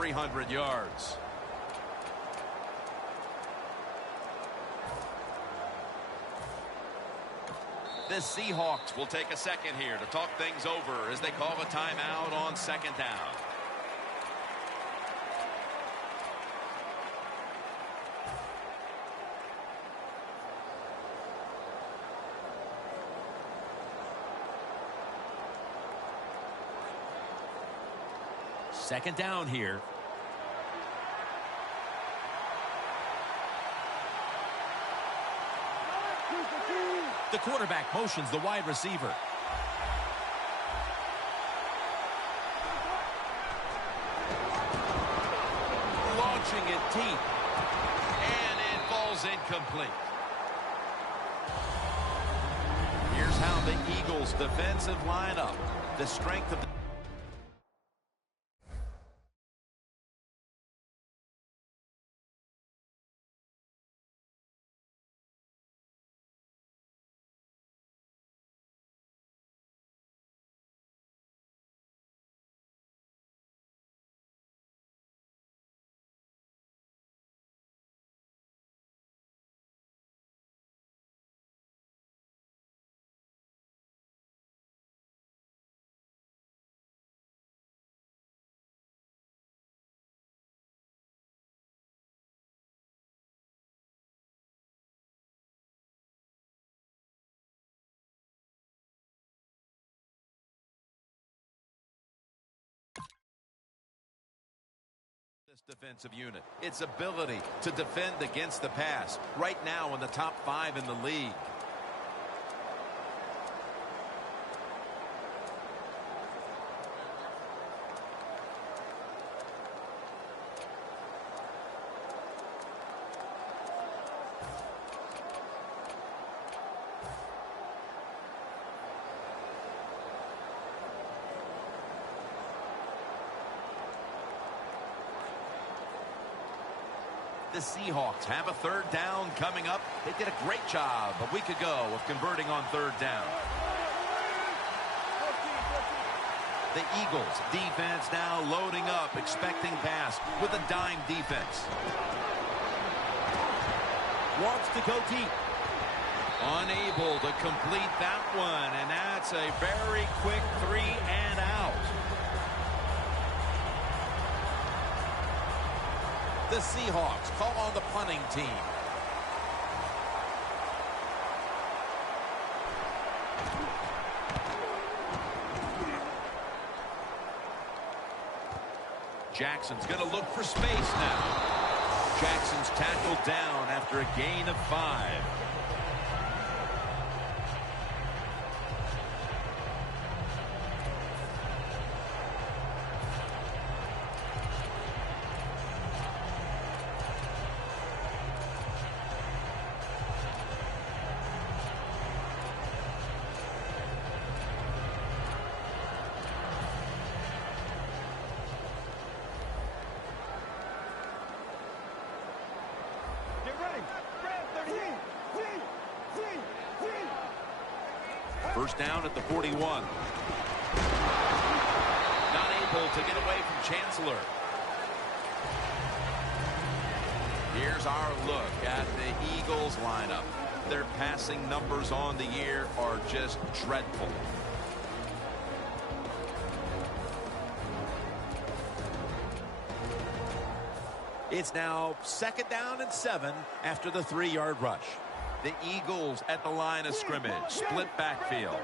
300 yards. The Seahawks will take a second here to talk things over as they call a timeout on second down. Second down here. The quarterback motions the wide receiver. Launching it deep. And it falls incomplete. Here's how the Eagles' defensive lineup. The strength of the defensive unit. Its ability to defend against the pass. Right now in the top 5 in the league. The Seahawks have a third down coming up. They did a great job a week ago of converting on third down. The Eagles defense now loading up, expecting pass with a dime defense. Wants to go deep. Unable to complete that one, and that's a very quick 3 and out. The Seahawks call on the punting team. Jackson's going to look for space now. Jackson's tackled down after a gain of 5. First down at the 41. Not able to get away from Chancellor. Here's our look at the Eagles lineup. Their passing numbers on the year are just dreadful. It's now second down and 7 after the 3-yard rush. The Eagles at the line of scrimmage, split backfield.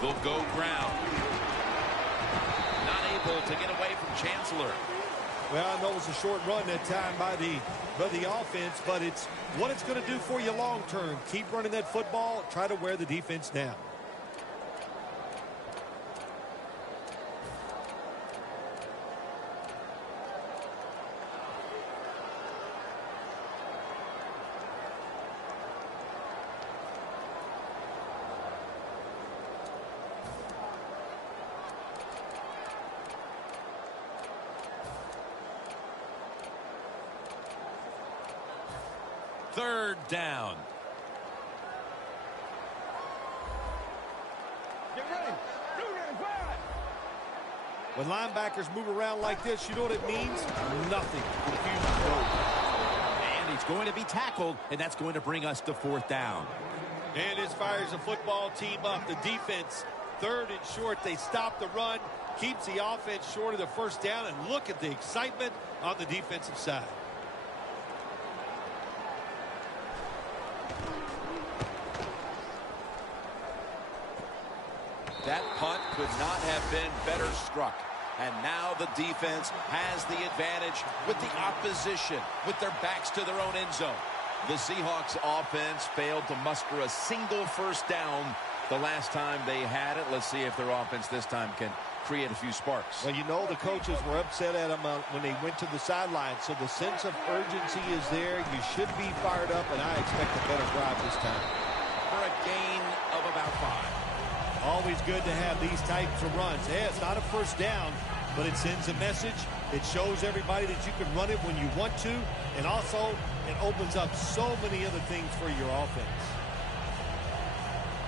They'll go ground. Not able to get away from Chancellor. Well, I know it was a short run that time by the offense, but it's what it's going to do for you long term. Keep running that football, try to wear the defense down. Third down. When linebackers move around like this, you know what it means? Nothing. Confusion. And he's going to be tackled, and that's going to bring us to fourth down. And this fires the football team up. The defense, third and short. They stop the run, keeps the offense short of the first down, and look at the excitement on the defensive side. That punt could not have been better struck. And now the defense has the advantage with the opposition, with their backs to their own end zone. The Seahawks offense failed to muster a single first down the last time they had it. Let's see if their offense this time can create a few sparks. Well, you know the coaches were upset at them when they went to the sideline, so the sense of urgency is there. You should be fired up, and I expect a better drive this time. For a gain of about 5. Always good to have these types of runs. Yeah, it's not a first down, but it sends a message. It shows everybody that you can run it when you want to, and also it opens up so many other things for your offense.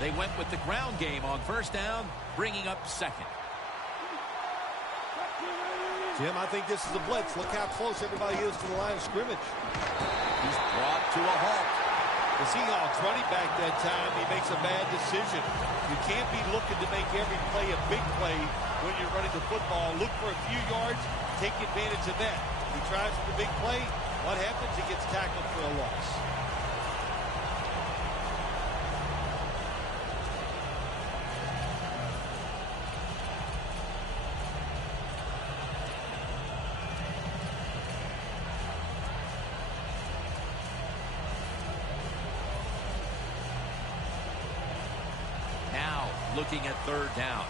They went with the ground game on first down, bringing up second. Jim, I think this is a blitz. Look how close everybody is to the line of scrimmage. He's brought to a halt. The Seahawks running back that time, he makes a bad decision. You can't be looking to make every play a big play when you're running the football. Look for a few yards, take advantage of that. He tries for the big play. What happens? He gets tackled for a loss. Looking at third down.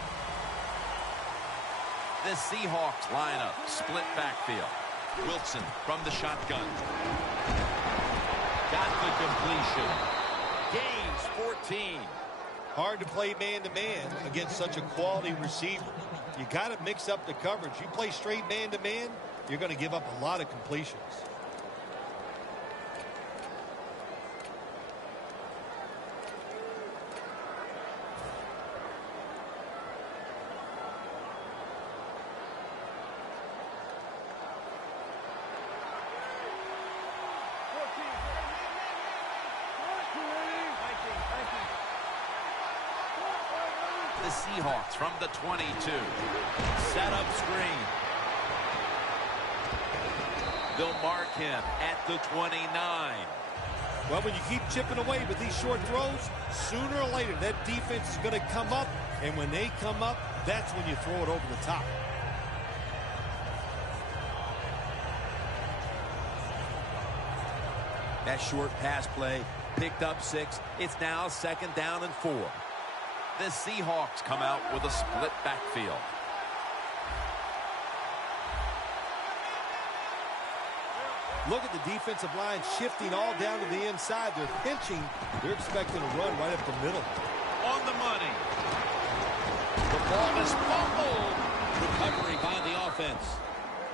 The Seahawks lineup, split backfield. Wilson from the shotgun. Got the completion. Gains 14. Hard to play man-to-man against such a quality receiver. You got to mix up the coverage. You play straight man-to-man, you're going to give up a lot of completions. The Seahawks from the 22. Set up screen. They'll mark him at the 29. Well, when you keep chipping away with these short throws, sooner or later that defense is going to come up, and when they come up, that's when you throw it over the top. That short pass play picked up 6. It's now second down and 4. The Seahawks come out with a split backfield. Look at the defensive line shifting all down to the inside. They're pinching. They're expecting a run right up the middle. On the money. The ball is fumbled. Recovery by the offense.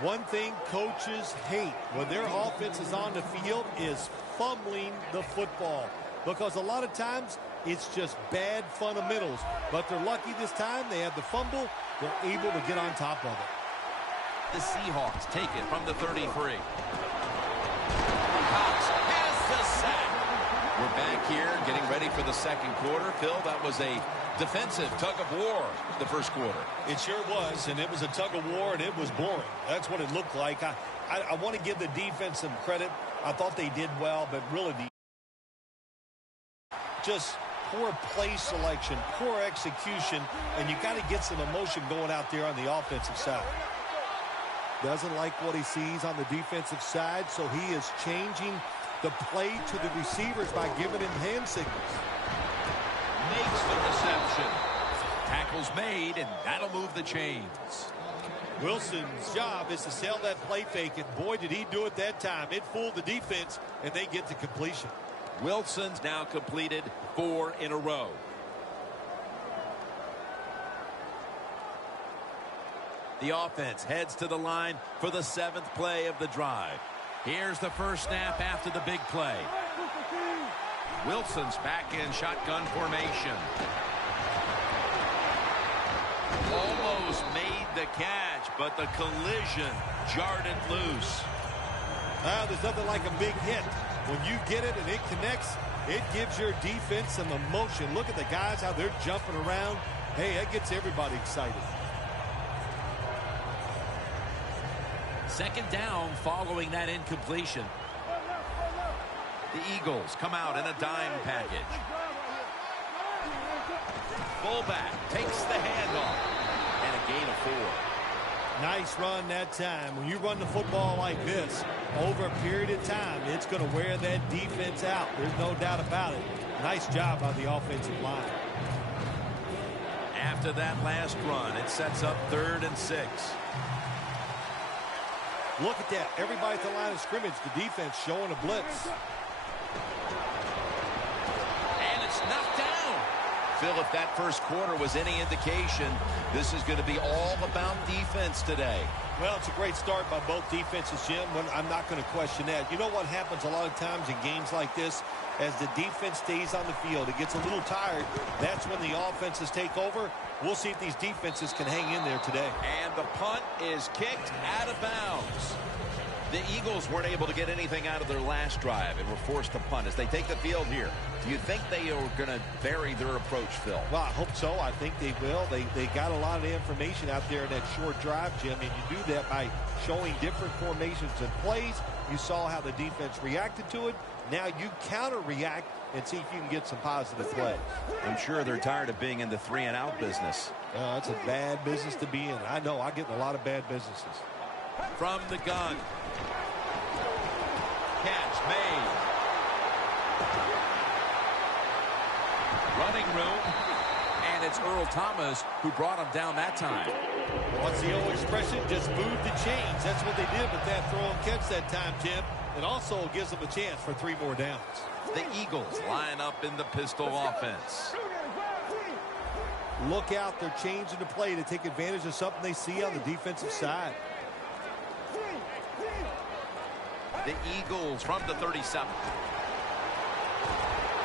One thing coaches hate when their offense is on the field is fumbling the football. Because a lot of times it's just bad fundamentals. But they're lucky this time. They have the fumble. They're able to get on top of it. The Seahawks take it from the 33. Cox has the sack. We're back here getting ready for the second quarter. Phil, that was a defensive tug of war the first quarter. It sure was, and it was a tug of war, and it was boring. That's what it looked like. I want to give the defense some credit. I thought they did well, but really just poor play selection, poor execution, and you got to get some emotion going out there on the offensive side. Doesn't like what he sees on the defensive side, so he is changing the play to the receivers by giving him hand signals. Makes the reception. Tackle's made, and that'll move the chains. Wilson's job is to sell that play fake, and boy, did he do it that time. It fooled the defense, and they get the completion. Wilson's now completed 4 in a row. The offense heads to the line for the 7th play of the drive. Here's the first snap after the big play. Wilson's back in shotgun formation. Almost made the catch, but the collision jarred it loose. There's nothing like a big hit. When you get it and it connects, it gives your defense some emotion. Look at the guys, how they're jumping around. Hey, that gets everybody excited. Second down following that incompletion. The Eagles come out in a dime package. Fullback takes the handoff. And a gain of 4. Nice run that time. When you run the football like this, over a period of time, it's going to wear that defense out. There's no doubt about it. Nice job by the offensive line. After that last run, it sets up 3rd and 6. Look at that. Everybody at the line of scrimmage, the defense showing a blitz. And it's knocked down. Phil, if that first quarter was any indication, this is going to be all about defense today. Well, it's a great start by both defenses, Jim. I'm not going to question that. You know what happens a lot of times in games like this? As the defense stays on the field, it gets a little tired. That's when the offenses take over. We'll see if these defenses can hang in there today. And the punt is kicked out of bounds. The Eagles weren't able to get anything out of their last drive and were forced to punt. As they take the field here, do you think they are going to vary their approach, Phil? Well, I hope so. I think they will. They got a lot of information out there in that short drive, Jim, and you do that by showing different formations and plays. You saw how the defense reacted to it. Now you counter-react and see if you can get some positive plays. I'm sure they're tired of being in the 3-and-out business. It's a bad business to be in. I know. I get in a lot of bad businesses. From the gun. Catch made. Running room. And it's Earl Thomas who brought him down that time. What's the old expression? Just move the chains. That's what they did with that throw and catch that time, Jim. It also gives them a chance for 3 more downs. The Eagles line up in the pistol offense. Look out. They're changing the play to take advantage of something they see on the defensive side. The Eagles from the 37.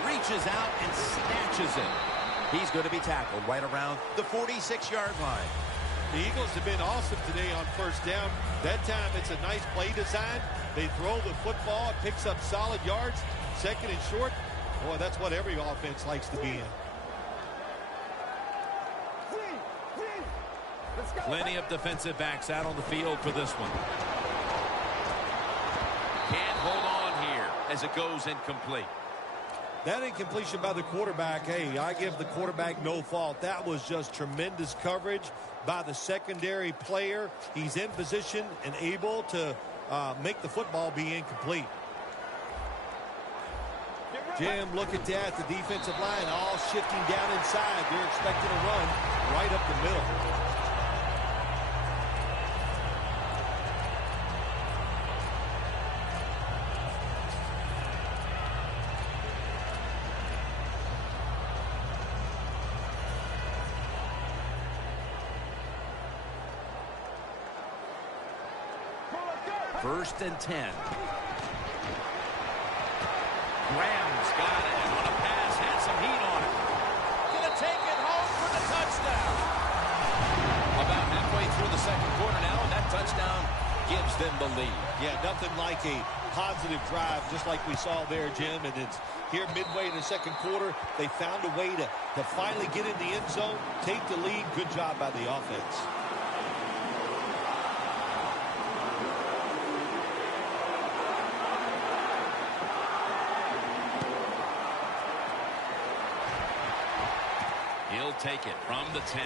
Reaches out and snatches it. He's going to be tackled right around the 46-yard line. The Eagles have been awesome today on first down. That time it's a nice play design. They throw the football. It picks up solid yards. 2nd and short. Boy, that's what every offense likes to be in. Plenty of defensive backs out on the field for this one. Can't hold on here as it goes incomplete. That incompletion by the quarterback, hey, I give the quarterback no fault. That was just tremendous coverage by the secondary player. He's in position and able to make the football be incomplete. Jim, look at that. The defensive line all shifting down inside. They're expecting a run right up the middle. First and 10. Graham's got it. And on a pass, had some heat on it. Gonna take it home for the touchdown. About halfway through the second quarter now, and that touchdown gives them the lead. Yeah, nothing like a positive drive, just like we saw there, Jim. And it's here midway in the second quarter. They found a way to finally get in the end zone, take the lead. Good job by the offense. He'll take it from the 10.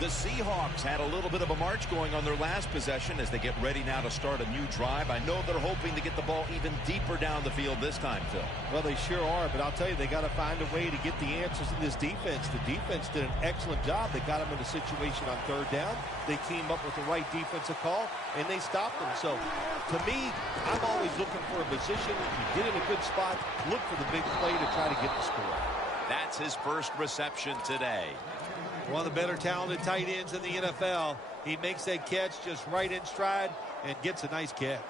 The Seahawks had a little bit of a march going on their last possession as they get ready now to start a new drive. I know they're hoping to get the ball even deeper down the field this time, Phil. Well, they sure are, but I'll tell you, they got to find a way to get the answers in this defense. The defense did an excellent job. They got them in a situation on 3rd down. They came up with the right defensive call, and they stopped them. So, to me, I'm always looking for a position. If you get in a good spot, look for the big play to try to get the score. That's his first reception today. One of the better talented tight ends in the NFL. He makes that catch just right in stride and gets a nice catch.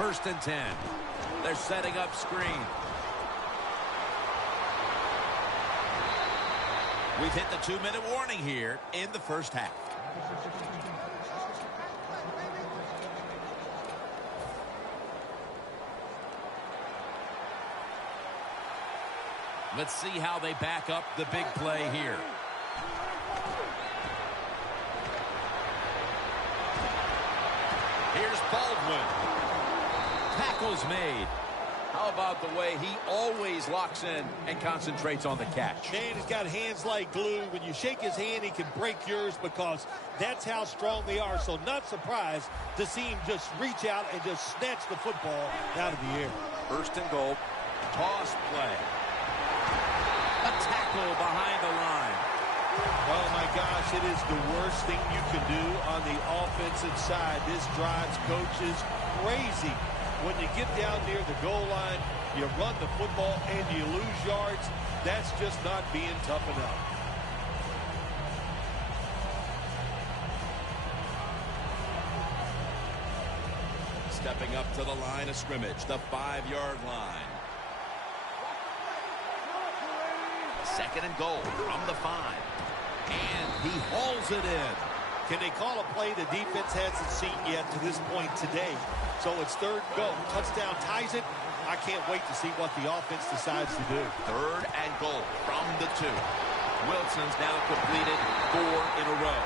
1st and 10. They're setting up screen. We've hit the 2-minute warning here in the first half. Let's see how they back up the big play here. Here's Baldwin. Tackle's made. How about the way he always locks in and concentrates on the catch? Man, he's got hands like glue. When you shake his hand, he can break yours because that's how strong they are. So not surprised to see him just reach out and just snatch the football out of the air. 1st and goal. Toss play. A tackle behind the line. Oh, my gosh, it is the worst thing you can do on the offensive side. This drives coaches crazy. When you get down near the goal line, you run the football and you lose yards. That's just not being tough enough. Stepping up to the line of scrimmage, the 5-yard line. 2nd and goal from the 5. And he hauls it in. Can they call a play the defense hasn't seen yet to this point today? So it's 3rd and goal. Touchdown ties it. I can't wait to see what the offense decides to do. 3rd and goal from the 2. Wilson's now completed 4 in a row.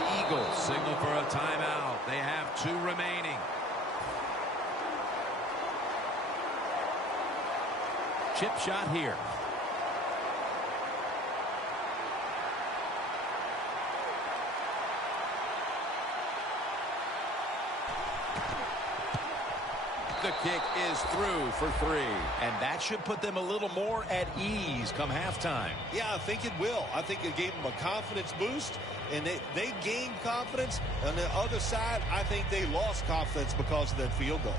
The Eagles signal for a timeout. They have 2 remaining. Chip shot here. The kick is through for 3. And that should put them a little more at ease come halftime. Yeah, I think it will. I think it gave them a confidence boost, and they gained confidence. On the other side, I think they lost confidence because of that field goal.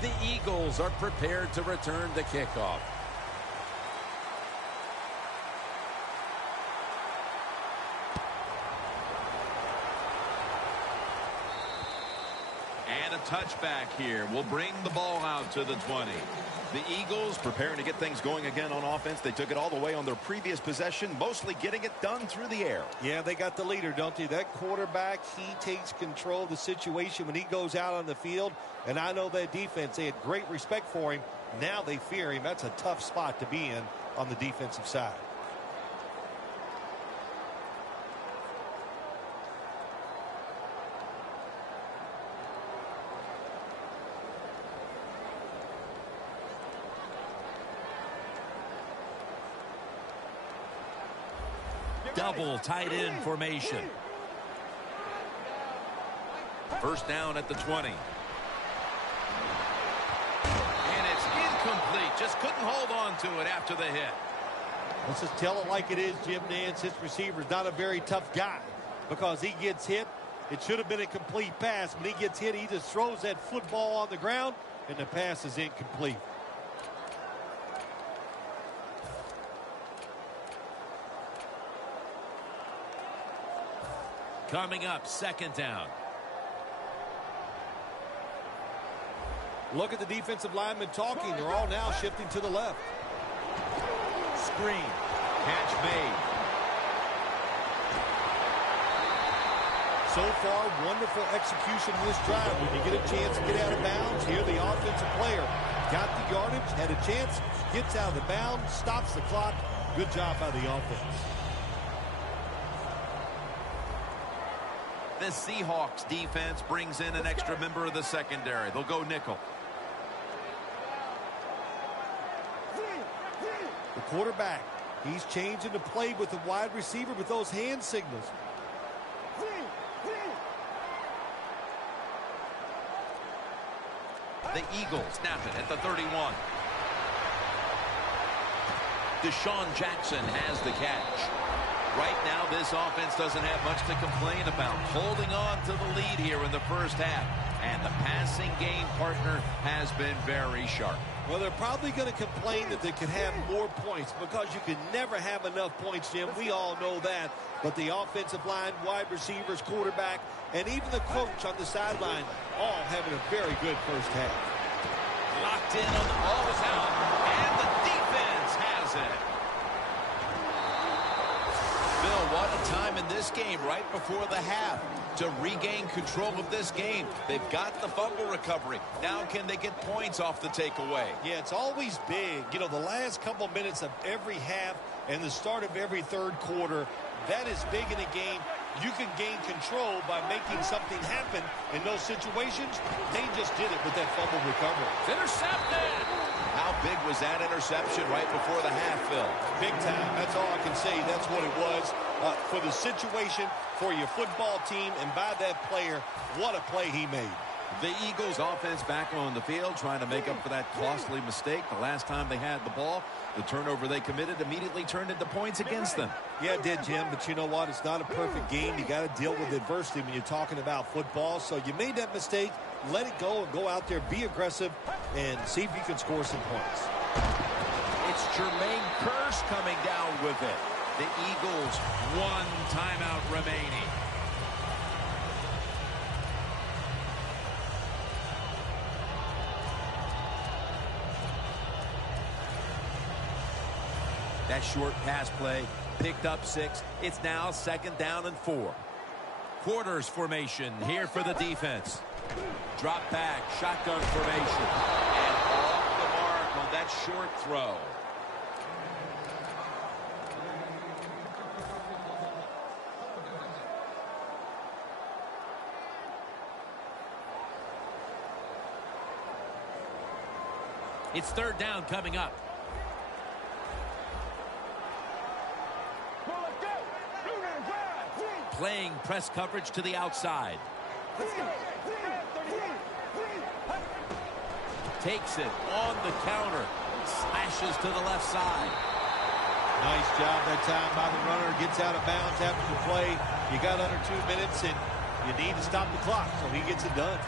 The Eagles are prepared to return the kickoff. And a touchback here will bring the ball out to the 20. The Eagles preparing to get things going again on offense. They took it all the way on their previous possession, mostly getting it done through the air. Yeah, they got the leader, don't they? That quarterback, he takes control of the situation when he goes out on the field. And I know that defense, they had great respect for him. Now they fear him. That's a tough spot to be in on the defensive side. Double tight end formation. 1st down at the 20. And it's incomplete. Just couldn't hold on to it after the hit. Let's just tell it like it is, Jim Nance. This receiver's not a very tough guy because he gets hit. It should have been a complete pass. When he gets hit, he just throws that football on the ground, and the pass is incomplete. Coming up, 2nd down. Look at the defensive linemen talking. They're all now shifting to the left. Screen. Catch made. So far, wonderful execution in this drive. When you get a chance to get out of bounds, here the offensive player got the yardage, had a chance, gets out of the bounds, stops the clock. Good job by the offense. The Seahawks defense brings in an extra member of the secondary. They'll go nickel. The quarterback, he's changing the play with the wide receiver with those hand signals. The Eagles snap it at the 31. Deshaun Jackson has the catch. Right now, this offense doesn't have much to complain about. Holding on to the lead here in the first half. And the passing game partner has been very sharp. Well, they're probably going to complain that they could have more points because you can never have enough points, Jim. We all know that. But the offensive line, wide receivers, quarterback, and even the coach on the sideline all having a very good first half. Locked in on the ball is out, and the defense has it. Bill, what a time in this game right before the half to regain control of this game. They've got the fumble recovery. Now can they get points off the takeaway? Yeah, it's always big. You know, the last couple minutes of every half and the start of every third quarter, that is big in a game. You can gain control by making something happen in those situations. They just did it with that fumble recovery. It's intercepted. How big was that interception right before the half, Phil? Big time. That's all I can say. That's what it was. For the situation, for your football team, and by that player, what a play he made. The Eagles offense back on the field trying to make up for that costly mistake. The last time they had the ball, the turnover they committed immediately turned into points against them. Yeah, it did, Jim, but you know what? It's not a perfect game. You got to deal with adversity when you're talking about football. So you made that mistake, let it go, and go out there, be aggressive, and see if you can score some points. It's Jermaine Kearse coming down with it. The Eagles, one timeout remaining. That short pass play picked up 6. It's now 2nd down and 4. Quarters formation here for the defense. Drop back, shotgun formation. And off the mark on that short throw. It's 3rd down coming up. Playing press coverage to the outside. Takes it on the counter. Slashes to the left side. Nice job that time by the runner. Gets out of bounds after the play. You got under 2 minutes, and you need to stop the clock, so he gets it done.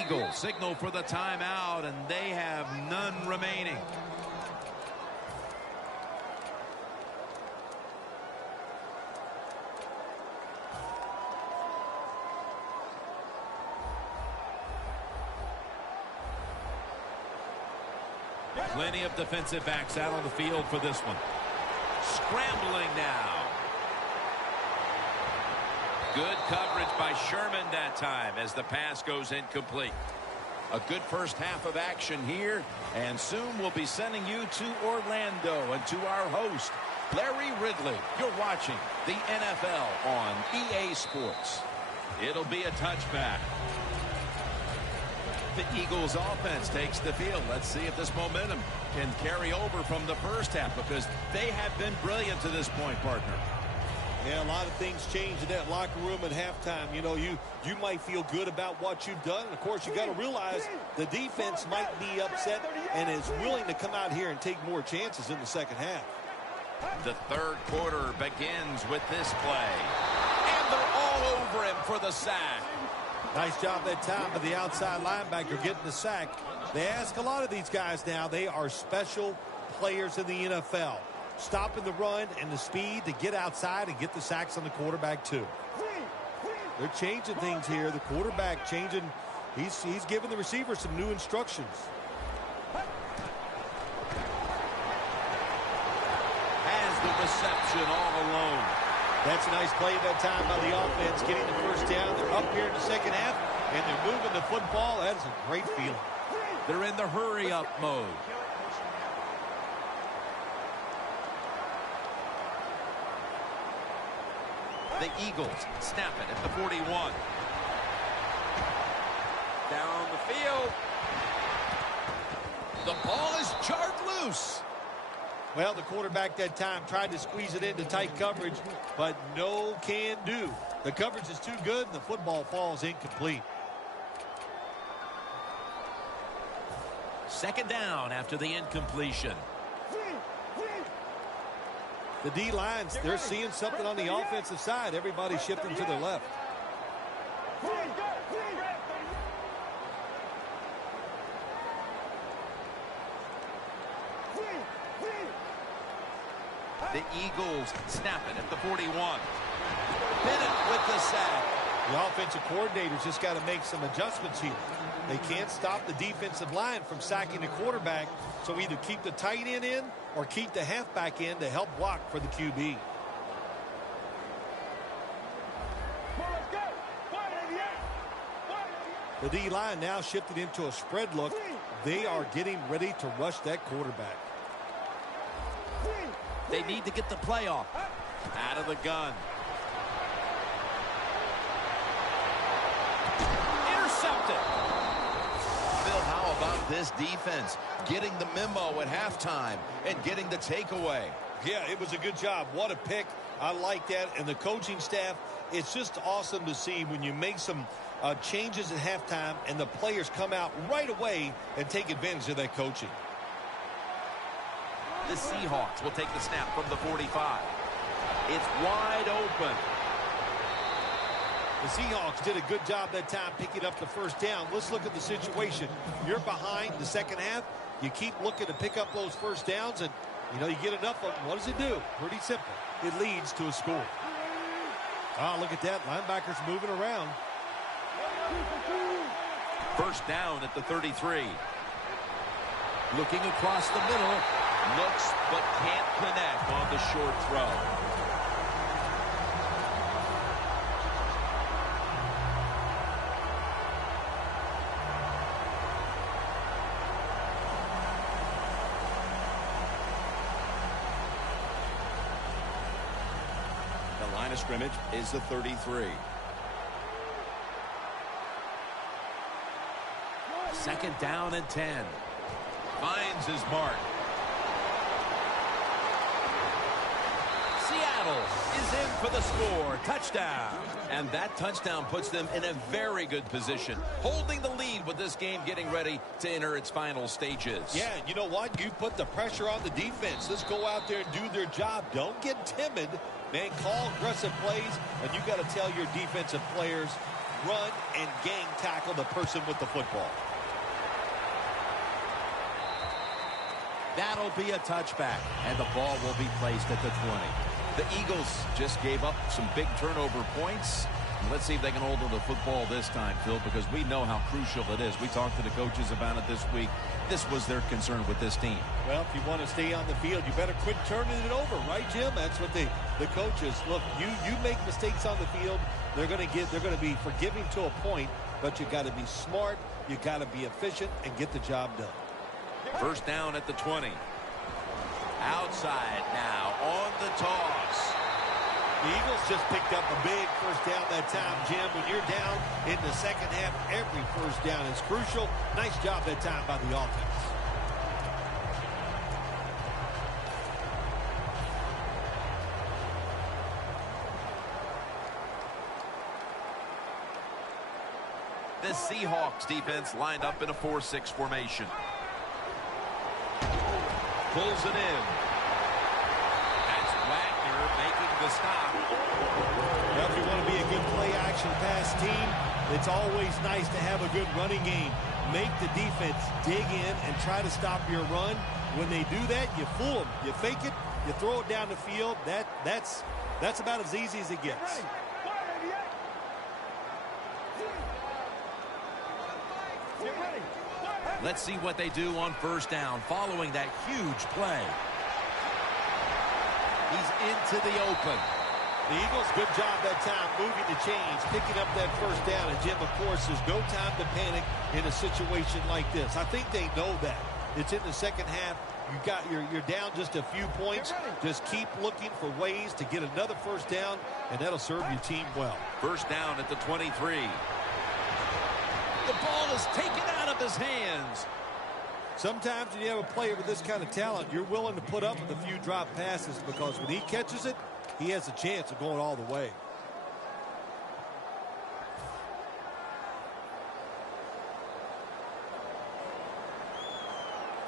Eagles signal for the timeout, and they have none remaining. Plenty of defensive backs out on the field for this one. Scrambling now. Good coverage by Sherman that time as the pass goes incomplete. A good first half of action here, and soon we'll be sending you to Orlando and to our host, Larry Ridley. You're watching the NFL on EA Sports. It'll be a touchback. The Eagles offense takes the field. Let's see if this momentum can carry over from the first half, because they have been brilliant to this point, partner. Yeah, a lot of things change in that locker room at halftime. You know, you might feel good about what you've done. And, of course, you got to realize the defense might be upset and is willing to come out here and take more chances in the second half. The third quarter begins with this play. And they're all over him for the sack. Nice job that time by the outside linebacker getting the sack. They ask a lot of these guys now. They are special players in the NFL. Stopping the run and the speed to get outside and get the sacks on the quarterback too. They're changing things here. The quarterback changing. He's giving the receiver some new instructions. Has the reception all alone. That's a nice play that time by the offense, getting the first down. They're up here in the second half, and they're moving the football. That is a great feeling. They're in the hurry-up mode. The Eagles snap it at the 41. Down the field. The ball is jarred loose. Well, the quarterback that time tried to squeeze it into tight coverage, but no can do. The coverage is too good, and the football falls incomplete. 2nd down after the incompletion. The D-lines, they're seeing something on the offensive side. Everybody's shifting to their left. The Eagles snap it at the 41. Bennett with the sack. The offensive coordinator's just got to make some adjustments here. They can't stop the defensive line from sacking the quarterback, so either keep the tight end in or keep the halfback in to help block for the QB. The D-line now shifted into a spread look. They are getting ready to rush that quarterback. They need to get the play off. Out of the gun. Intercepted. Phil, how about this defense? Getting the memo at halftime and getting the takeaway. Yeah, it was a good job. What a pick. I like that. And the coaching staff, it's just awesome to see when you make some changes at halftime and the players come out right away and take advantage of that coaching. The Seahawks will take the snap from the 45. It's wide open. The Seahawks did a good job that time picking up the first down. Let's look at the situation. You're behind the second half. You keep looking to pick up those first downs, and, you know, you get enough of them. What does it do? Pretty simple. It leads to a score. Oh, look at that. Linebackers moving around. First down at the 33. Looking across the middle. Looks but can't connect on the short throw. The line of scrimmage is the 33. Second down and 10. Finds his mark. Is in for the score. Touchdown. And that touchdown puts them in a very good position, holding the lead with this game getting ready to enter its final stages. Yeah, you know what? You put the pressure on the defense. Let's go out there and do their job. Don't get timid. Man, call aggressive plays, and you got to tell your defensive players, run and gang tackle the person with the football. That'll be a touchback, and the ball will be placed at the 20. The Eagles just gave up some big turnover points. Let's see if they can hold on to football this time, Phil, because we know how crucial it is. We talked to the coaches about it this week. This was their concern with this team. Well, if you want to stay on the field, you better quit turning it over, right, Jim? That's what the coaches look. You make mistakes on the field, they're going to be forgiving to a point, but you got to be smart, you got to be efficient, and get the job done. First down at the 20. Outside now on the toss. The Eagles just picked up a big first down that time, Jim. When you're down in the second half, every first down is crucial. Nice job that time by the offense. The Seahawks defense lined up in a 4-6 formation. Pulls it in. That's Wagner making the stop. Well, if you want to be a good play-action pass team, it's always nice to have a good running game. Make the defense dig in and try to stop your run. When they do that, you fool them. You fake it, you throw it down the field. That's about as easy as it gets. Let's see what they do on first down following that huge play. He's into the open. The Eagles, good job that time moving the chains, picking up that first down. And, Jim, of course, there's no time to panic in a situation like this. I think they know that. It's in the second half. You're down just a few points. Just keep looking for ways to get another first down, and that'll serve your team well. First down at the 23. The ball is taken out of his hands. Sometimes when you have a player with this kind of talent, you're willing to put up with a few drop passes because when he catches it, he has a chance of going all the way.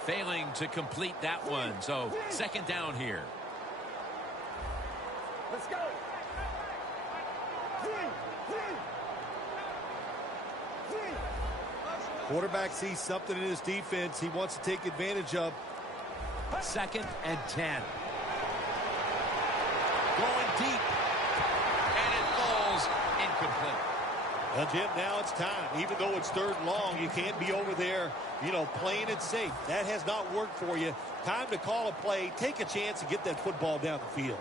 Failing to complete that one, so second down here. Let's go. Quarterback sees something in his defense he wants to take advantage of. 2nd and 10. Going deep. And it falls incomplete. Well, Jim, now it's time. Even though it's 3rd and long, you can't be over there, playing it safe. That has not worked for you. Time to call a play, take a chance, and get that football down the field.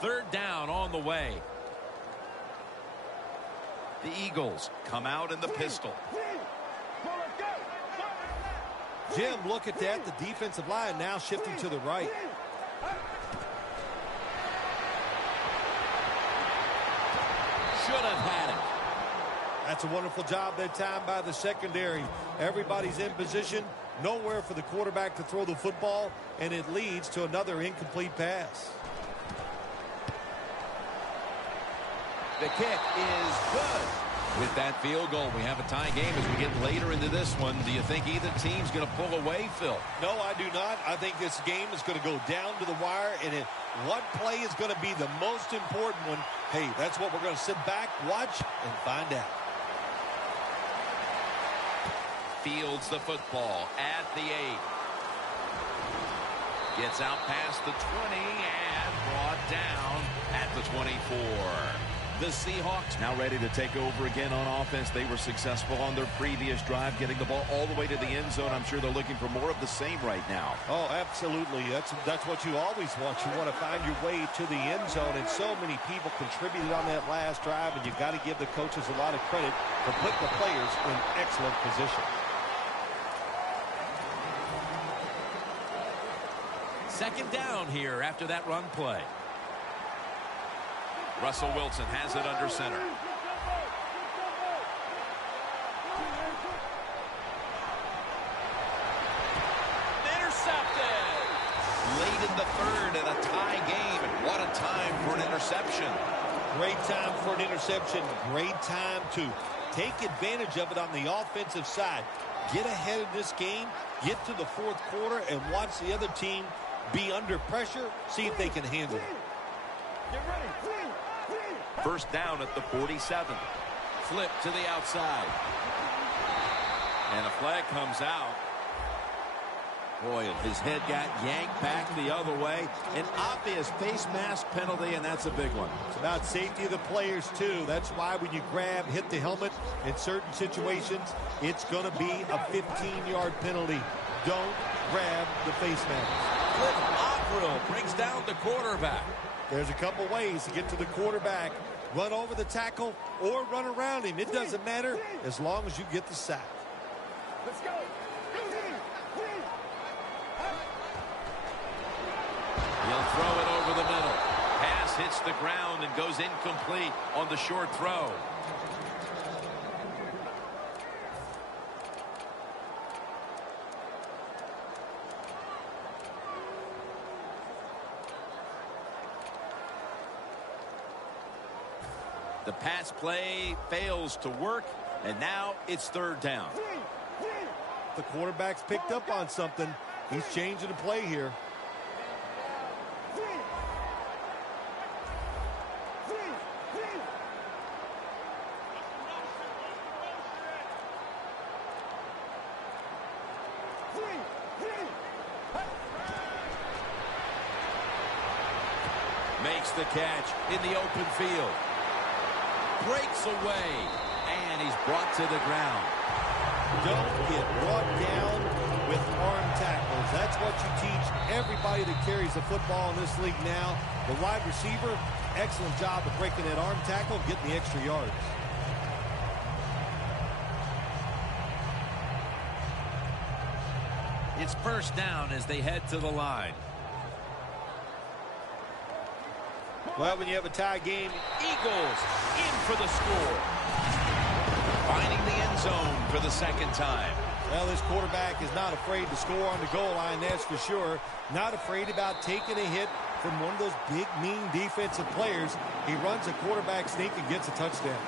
Third down on the way. The Eagles come out in the pistol. Jim, look at that. The defensive line now shifting to the right. Should have had it. That's a wonderful job that time by the secondary. Everybody's in position. Nowhere for the quarterback to throw the football, and it leads to another incomplete pass. The kick is good. With that field goal, we have a tie game as we get later into this one. Do you think either team's going to pull away, Phil? No, I do not. I think this game is going to go down to the wire, and what play is going to be the most important one? Hey, that's what we're going to sit back, watch, and find out. Fields the football at the 8. Gets out past the 20 and brought down at the 24. The Seahawks now ready to take over again on offense. They were successful on their previous drive, getting the ball all the way to the end zone. I'm sure they're looking for more of the same right now. Oh, absolutely. That's what you always want. You want to find your way to the end zone, and so many people contributed on that last drive, and you've got to give the coaches a lot of credit for putting the players in excellent position. Second down here after that run play. Russell Wilson has it under center. Intercepted! Late in the 3rd and a tie game. And what a time for an interception. Great time for an interception. Great time to take advantage of it on the offensive side. Get ahead of this game. Get to the 4th quarter and watch the other team be under pressure. See if they can handle it. Get ready. First down at the 47. Flip to the outside. And a flag comes out. Boy, his head got yanked back the other way. An obvious face mask penalty, and that's a big one. It's about safety of the players, too. That's why when you grab, hit the helmet in certain situations, it's going to be a 15-yard penalty. Don't grab the face mask. Cliff Averill brings down the quarterback. There's a couple ways to get to the quarterback. Run over the tackle or run around him. It doesn't matter as long as you get the sack. Let's go. He'll throw it over the middle. Pass hits the ground and goes incomplete on the short throw. The pass play fails to work, and now it's 3rd down. The quarterback's picked up on something. He's changing the play here. Makes the catch in the open field. Breaks away, and he's brought to the ground. Don't get brought down with arm tackles. That's what you teach everybody that carries the football in this league now. The wide receiver, excellent job of breaking that arm tackle, getting the extra yards. It's first down as they head to the line. Well, when you have a tie game, Eagles in for the score. Finding the end zone for the 2nd time. well, this quarterback is not afraid to score on the goal line, that's for sure. Not afraid about taking a hit from one of those big, mean defensive players. He runs a quarterback sneak and gets a touchdown.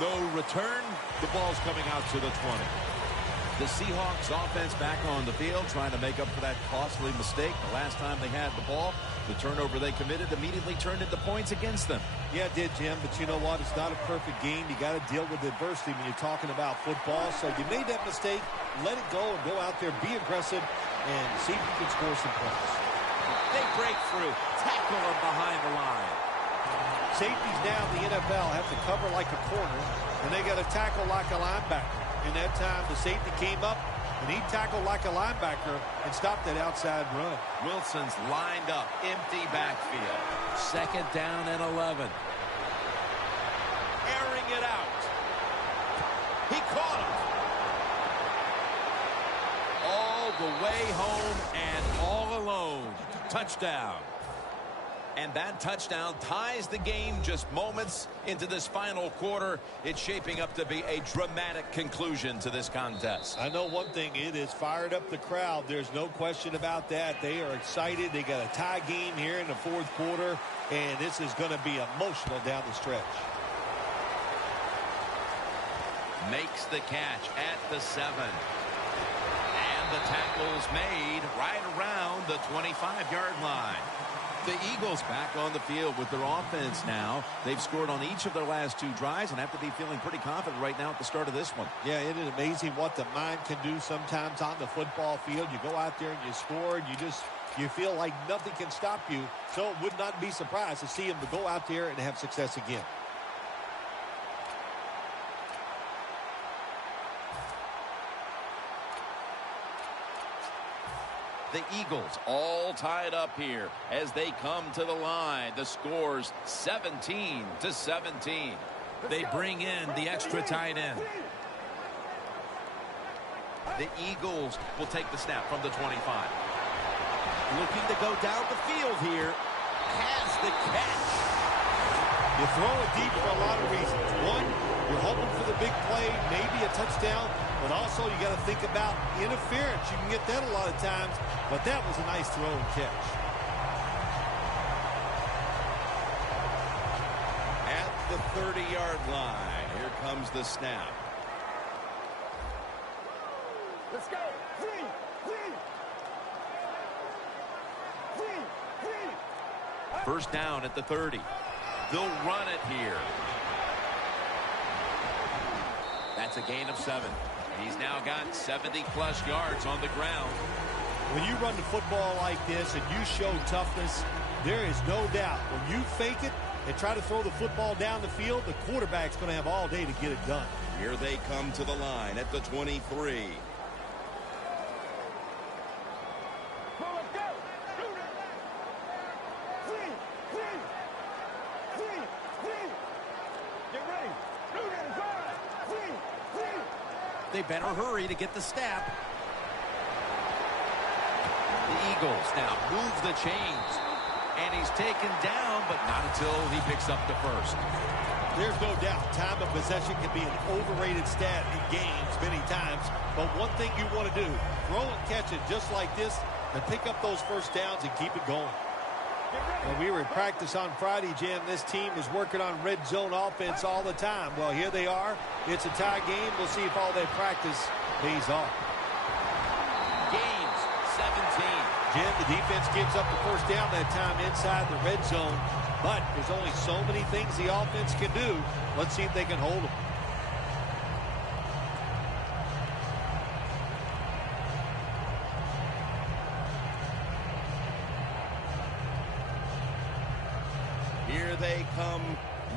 No return. The ball's coming out to the 20. The Seahawks offense back on the field trying to make up for that costly mistake. The last time they had the ball, the turnover they committed immediately turned into points against them. Yeah, it did, Jim, but you know what? It's not a perfect game. You got to deal with adversity when you're talking about football. So you made that mistake, let it go, and go out there, be aggressive, and see if you can score some points. They break through, tackle him behind the line. Safeties now in the NFL have to cover like a corner, and they got to tackle like a linebacker. In that time, the safety came up, and he tackled like a linebacker and stopped that outside run. Wilson's lined up, empty backfield. Second down and 11. Airing it out. He caught him. All the way home and all alone. Touchdown. And that touchdown ties the game just moments into this final quarter. It's shaping up to be a dramatic conclusion to this contest. I know one thing, it has fired up the crowd. There's no question about that. They are excited. They got a tie game here in the fourth quarter, and this is going to be emotional down the stretch. Makes the catch at the 7. And the tackle's made right around the 25-yard line. The Eagles back on the field with their offense now. They've scored on each of their last 2 drives and have to be feeling pretty confident right now at the start of this one. Yeah, it is amazing what the mind can do sometimes on the football field. You go out there and you score, and you feel like nothing can stop you. So it would not be surprised to see him to go out there and have success again. The Eagles all tied up here as they come to the line. The score's 17-17. They bring in the extra tight end. The Eagles will take the snap from the 25. Looking to go down the field here. Has the catch. You throw it deep for a lot of reasons. One, you're hoping for the big play, maybe a touchdown, but also you got to think about interference. You can get that a lot of times, but that was a nice throw and catch. At the 30-yard line, here comes the snap. Let's go. Clean. First down at the 30. They'll run it here. That's a gain of 7. He's now got 70-plus yards on the ground. When you run the football like this and you show toughness, there is no doubt. When you fake it and try to throw the football down the field, the quarterback's going to have all day to get it done. Here they come to the line at the 23. They better hurry to get the snap. The Eagles now move the chains. And he's taken down, but not until he picks up the first. There's no doubt time of possession can be an overrated stat in games many times. But one thing you want to do, throw and catch it just like this and pick up those first downs and keep it going. When we were in practice on Friday, Jim, this team is working on red zone offense all the time. Well, here they are. It's a tie game. We'll see if all that practice pays off. Gains 17. Jim, the defense gives up the first down that time inside the red zone. But there's only so many things the offense can do. Let's see if they can hold them. Here they come,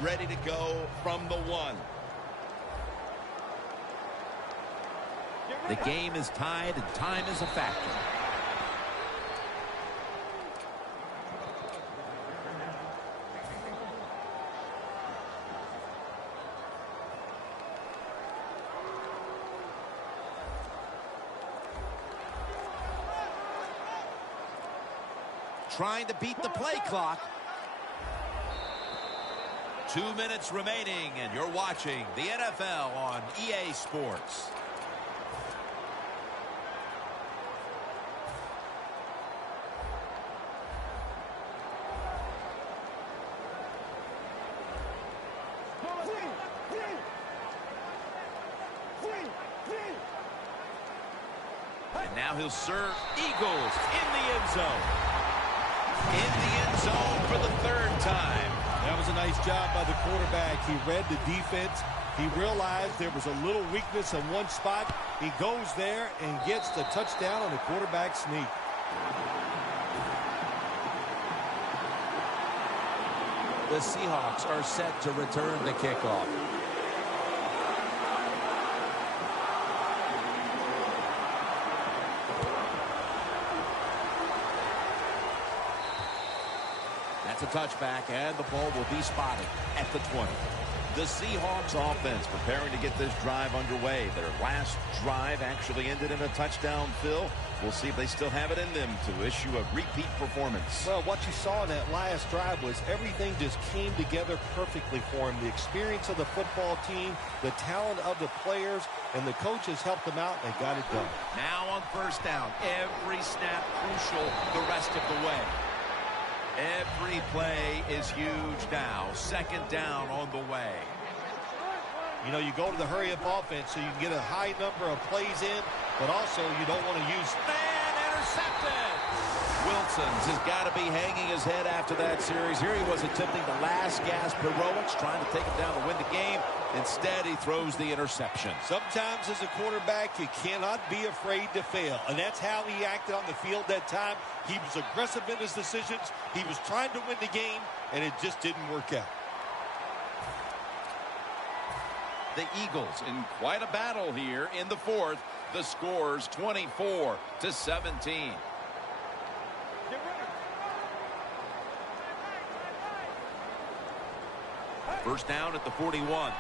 ready to go from the 1. The game is tied and time is a factor. Trying to beat the play clock. 2 minutes remaining, and you're watching the NFL on EA Sports. And now he'll serve. Eagles in the end zone. In the end zone for the third time. That was a nice job by the quarterback. He read the defense. He realized there was a little weakness in one spot. He goes there and gets the touchdown on the quarterback sneak. The Seahawks are set to return the kickoff. That's a touchback, and the ball will be spotted at the 20. The Seahawks offense preparing to get this drive underway. Their last drive actually ended in a touchdown, Phil. We'll see if they still have it in them to issue a repeat performance. Well, what you saw in that last drive was everything just came together perfectly for him. The experience of the football team, the talent of the players, and the coaches helped them out and got it done. Now on first down, every snap crucial the rest of the way. Every play is huge now. Second down on the way. You know, you go to the hurry-up offense so you can get a high number of plays in, but also you don't want to use... Man, intercepted! Wilson's has got to be hanging his head after that series. Here he was attempting the last-gasp heroics, trying to take him down to win the game. Instead, he throws the interception. Sometimes as a quarterback, you cannot be afraid to fail, and that's how he acted on the field that time. He was aggressive in his decisions. He was trying to win the game, and it just didn't work out. The Eagles in quite a battle here in the fourth. The score's 24-17. First down at the 41.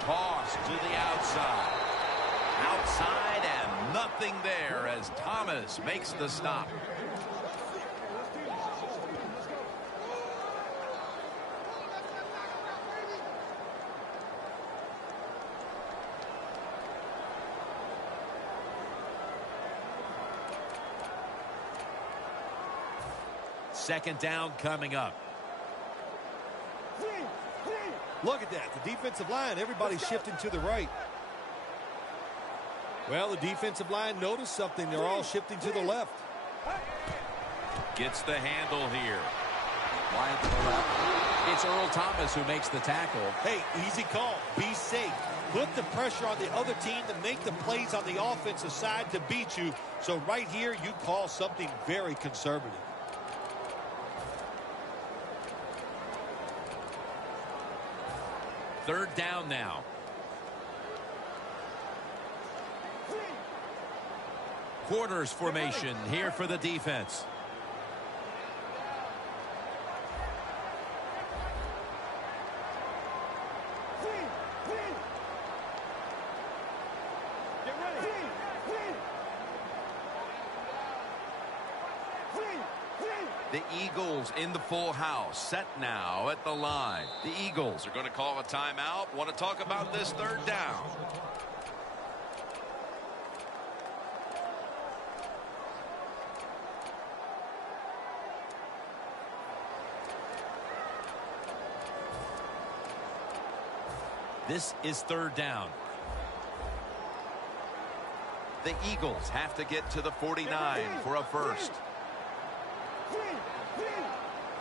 Toss to the outside. Outside and nothing there as Thomas makes the stop. Second down coming up. Look at that. The defensive line, everybody's shifting to the right. Well, the defensive line noticed something. They're all shifting to the left. Gets the handle here. Wide to the left. It's Earl Thomas who makes the tackle. Hey, easy call. Be safe. Put the pressure on the other team to make the plays on the offensive side to beat you. So right here, you call something very conservative. Third down now. Quarters formation here for the defense. The Eagles in the full house, set now at the line. The Eagles are going to call a timeout. Want to talk about this third down. This is third down. The Eagles have to get to the 49 for a first.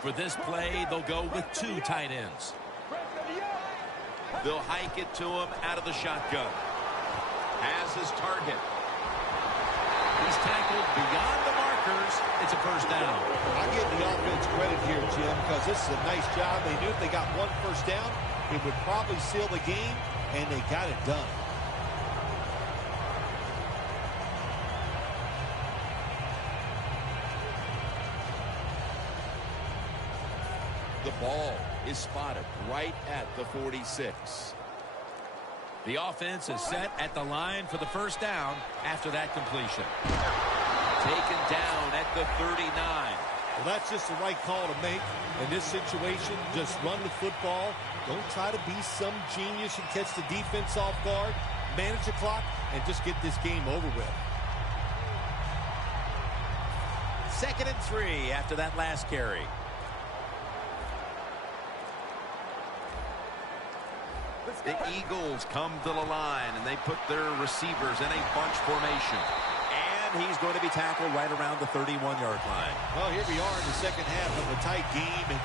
For this play, they'll go with two tight ends. They'll hike it to him out of the shotgun. Has his target. He's tackled beyond the markers. It's a first down. I give the offense credit here, Jim, because this is a nice job. They knew if they got one first down, it would probably seal the game, and they got it done. The ball is spotted right at the 46. The offense is set at the line for the first down after that completion. Taken down at the 39. Well, that's just the right call to make. In this situation, just run the football. Don't try to be some genius and catch the defense off guard. Manage the clock and just get this game over with. 2nd and 3 after that last carry. The Eagles come to the line, and they put their receivers in a bunch formation. And he's going to be tackled right around the 31-yard line. Well, here we are in the second half of a tight game, and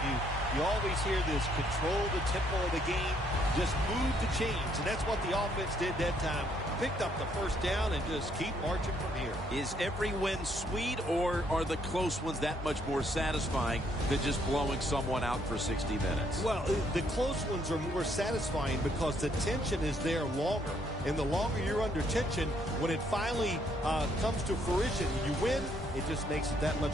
you always hear this: control the tempo of the game, just move the chains, and that's what the offense did that time. Picked up the first down and just keep marching from here. Is every win sweet, or are the close ones that much more satisfying than just blowing someone out for 60 minutes? Well, the close ones are more satisfying because the tension is there longer. And the longer you're under tension, when it finally comes to fruition, you win, it just makes it that much